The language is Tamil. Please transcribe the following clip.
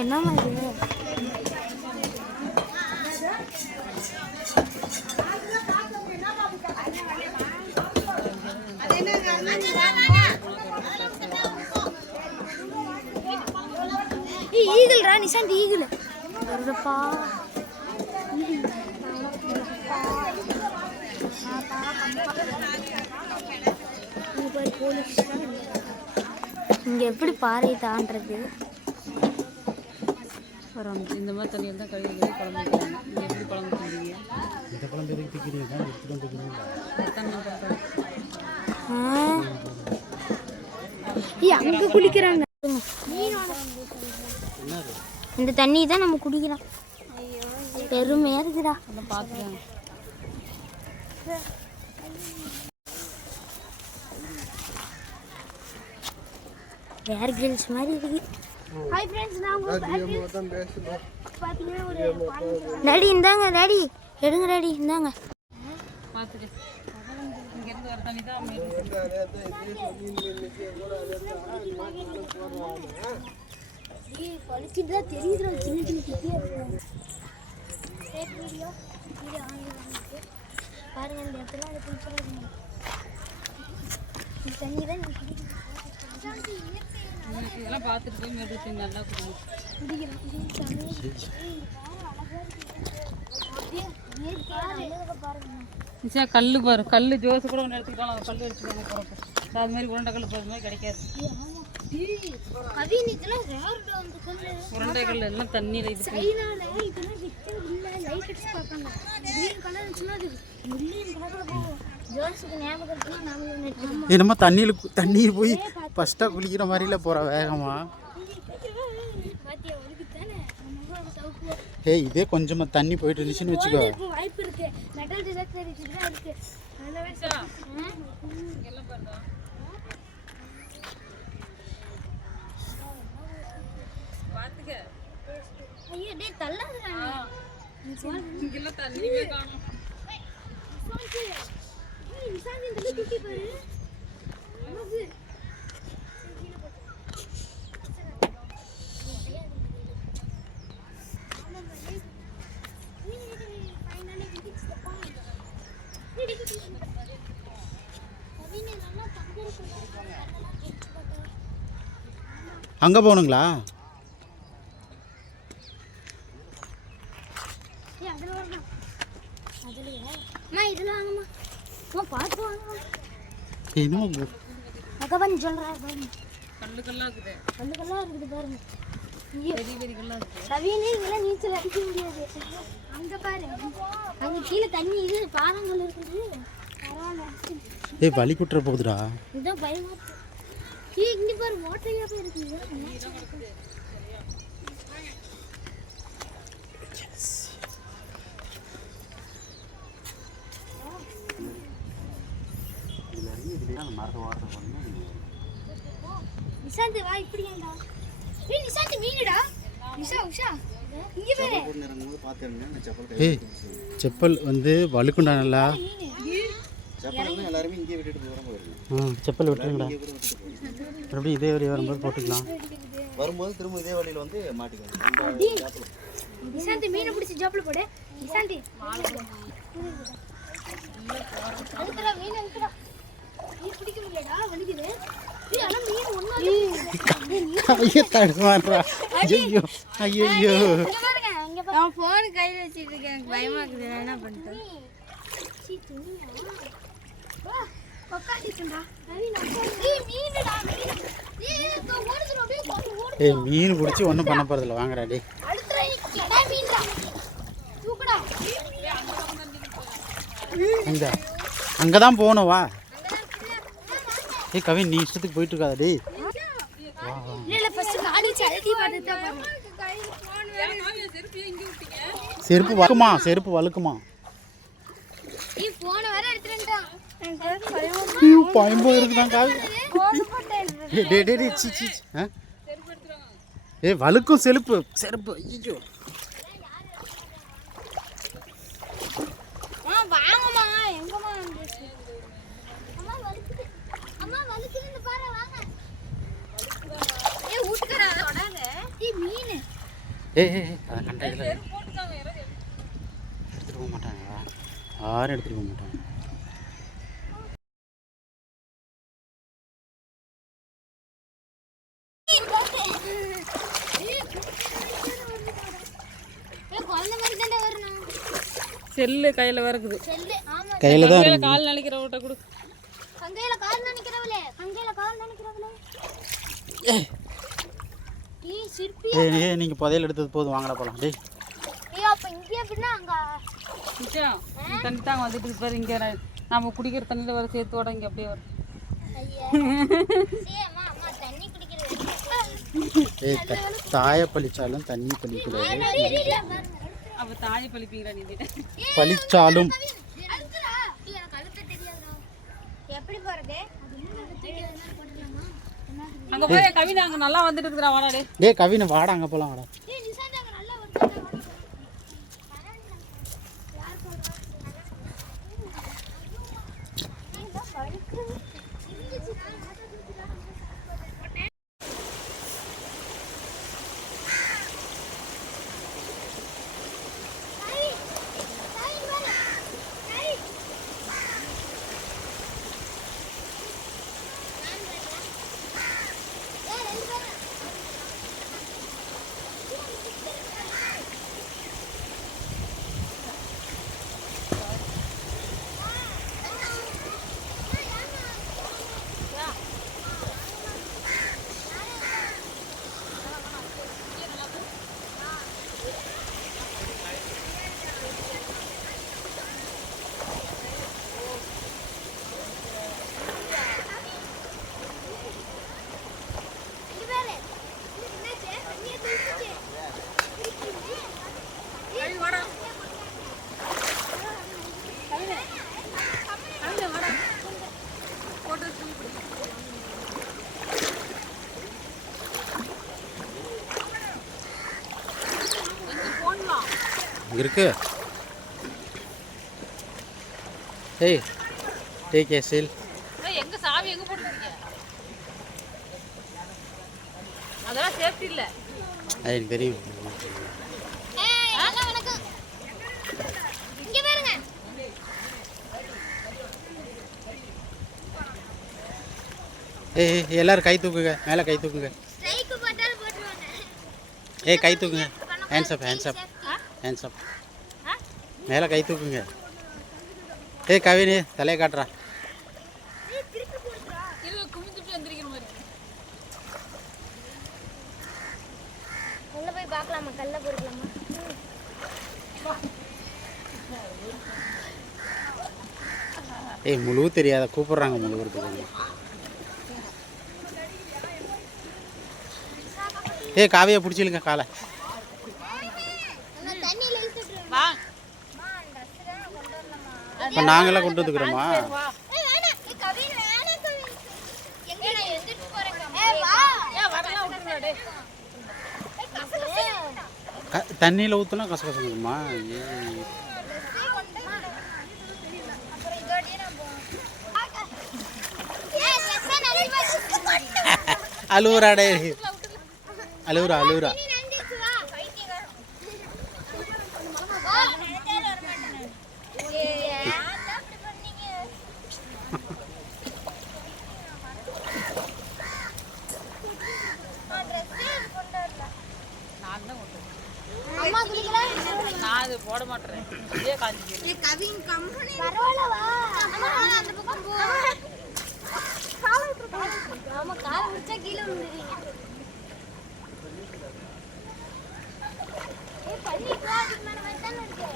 என்னம்மா இது? ஈகிள் ரா நிஷாந்த் ஈகிள் வருதப்பா. இங்கே எப்படி பாறை தாண்டது? இந்த மாதிரி தண்ணியில் தான் கழுவி குழம்பு வைக்கிறாங்க. நீங்கள் எப்படி குழம்பு பண்ணுறீங்க? இந்த குழம்பு எதுக்கு திக்கிறீங்க? அங்கே குளிக்கிறாங்க. இந்த தண்ணி தான் நம்ம குடிக்கிறோம். பெருமையாக இருக்குடா. பார்த்துக்கோங்க. வேர் கிரில்ஸ் மாதிரி இருக்கு. ஹாய் ஃப்ரெண்ட்ஸ், நான் பாத்தீங்கன்னா ஒரு டாடி இந்தாங்க, டாடி எடுங்க, டாடி இந்தாங்க. பார்த்துட்டு இங்க இருந்து வர தண்ணி தான் பளிச்சுட்டு தான் தெரியுது. சின்ன சின்ன குட்டியா இருக்கு. வீடியோ பாருங்க, இந்த இடத்துல அதை குளிச்சுருங்க. இந்த தண்ணி தான் இதெல்லாம் பார்த்துட்டு போய் மெடிசன் நல்லா நிச்சயா கல் பாரு. கல் ஜோசு கூட ஒன்று எடுத்துக்கிட்டாலும் கல் அடிச்சுக்கோங்க போகிறப்ப. அது மாதிரி உருண்டை கல் போகிற மாதிரி கிடைக்காது. உருண்டை கல் எல்லாம் தண்ணியில் இது என்னமோ தண்ணியில் போய் ஃபஸ்ட்டாக குளிக்கிற மாதிரில போகிற வேகமா. ஏய், இதே கொஞ்சமாக தண்ணி போயிட்டு இருந்துச்சுன்னு வச்சுக்கோ. அங்கே போகணுங்களா? நீச்சல் அடிக்க முடியாது. அங்க பாரு, அங்க கீழே தண்ணி இது பாறாங்கல் இருக்குது. ஏய், வலி குட்டுற போகுதுடா. இதோ பயமா இருக்கு. இங்க பாரு, வாட்டரியா போய் இருக்குது. நிஷாந்த் வா, இப்படி ஏண்டா? ஏய் நிஷாந்த், மீனுடா. உஷா உஷா இங்க பாரு. ஏய், செப்பல் வந்து வழுக்குண்டா நல்லா. எல்லாரும் இங்கே விட்டுட்டு போறோம். செப்பல் விட்டுருங்கடா. மறுபடியும் இதே வழி வரும்போது போட்டுக்கலாம். வரும்போது திரும்ப இதே வழியில வந்து மாட்டிக்கலாம். நிஷாந்த் மீனை பிடிச்சி ஜாப்ல போடு. நிஷாந்த் அதுக்குடா மீன் இருக்குடா. நீ பிடிக்க முடியலடா, வலிக்குது. ஏய், அண்ணா மீன் ஒண்ணா ஐயோ தடுமாறா. ஐயோ ஐயோ இங்க பாருங்க, இங்க பாருங்க. நான் ஃபோன் கையில வச்சிட்டு இருக்கேன். எனக்கு பயமா இருக்குது. நான் என்ன பண்றது? வா பக்காடிடா. ஏய் மீனுடா, மீன். ஏய் ஓடுதுடா, அப்படியே ஓடு. ஏய், மீன் பிடிச்சி ஒன்றும் பண்ண போகிறதில்ல. வாங்கடா டே. அடுத்துடா கடா மீன்டா. தூக்குடா. எங்க? அங்கே தான் போகணும். வா. ஏய் கவின், நீ இஷ்டத்துக்கு போயிட்டு இருக்காத டே. இல்ல ஃபர்ஸ்ட் காடி சல்டி பாத்துட்டா பாரு. செருப்பு வழுக்குமா? செருப்பு வழுக்குமா? நீ போன் வேற எடுத்துட்டா. பயமா இருக்குதான் காவி. டே டே டே சி சி. ஏய், வழுக்கும் செருப்பு. ஐயோ அதை கண்ட இடத்துல எடுத்துகிட்டு போக மாட்டாங்களா? யாரும் எடுத்துகிட்டு போக மாட்டாங்க. செல்லு கையில் வரக்குது. கையில் தான் கால் நினைக்கிற விட்ட கொடு. கங்கையில கால் நினைக்கிறவளே, கங்கையில கால் நினைக்கிறவளே. சிற்பி நீங்கள் புதையல் எடுத்தது போதும், வாங்கடா போகலாம். டேய் அப்ப இங்கே அப்படின்னா அங்க தண்ணி தாங்க வந்துட்டு பாரு. இங்கே நம்ம குடிக்கிற தண்ணியில் வர சேர்த்தோட இங்கே அப்படியே வரும். தண்ணி குடிக்கிறது தாயை பழிச்சாலும் தண்ணி பழிக்கூடாது. அப்போ தாயை பழிப்பீங்களா நீங்கள்? பழிச்சாலும் எப்படி போறது? அங்கே போய் கவிதை அங்கே நல்லா வந்துட்டு இருக்குறா. வாடா டே. டேய் கவினை வாடா, அங்கே போகலாம் வாடா. இருக்கு. ஏய் டேக் கேசில். எங்க சாவி எங்க போட்டுருக்கீங்க? அதெல்லாம் சேஃப்டி இல்ல. அது எனக்கு தெரியும். இங்க பாருங்க. ஏய் எல்லாரும் கை தூக்குங்க, மேலே கை தூக்குங்க. ஸ்ட்ரைக் போட்டால் போடுவாங்க. ஏய் கை தூக்குங்க. Hands up, hands up, hands up. மேலே கை தூக்குங்க. ஏய் கவினி தலையை காட்டுறா. உள்ள போய் பார்க்கலாமா? கல்ல பொறுக்கலாமா? ஏய் முழுவு தெரியாத கூப்பிடுறாங்க முழுவுறதுக்கு. ஏய் காவியை பிடிச்சிருங்க காலை. இப்போ நாங்களாம் கொண்டு வந்துக்கிறோமா? தண்ணியில் ஊற்றுனா கசகசங்குமா? அழுவுறாடே, அழுவுறா அழுவுறா. நான் அது போட மாட்டேன். இதே காஞ்சி பரவாயில்ல வா. அந்த பக்கம் போ. ஆமா காலை முடிச்சா கீழே விழுந்துறீங்க. ஏய் பண்ணி போ, அதுக்கு மேல வந்தானே இருக்கு.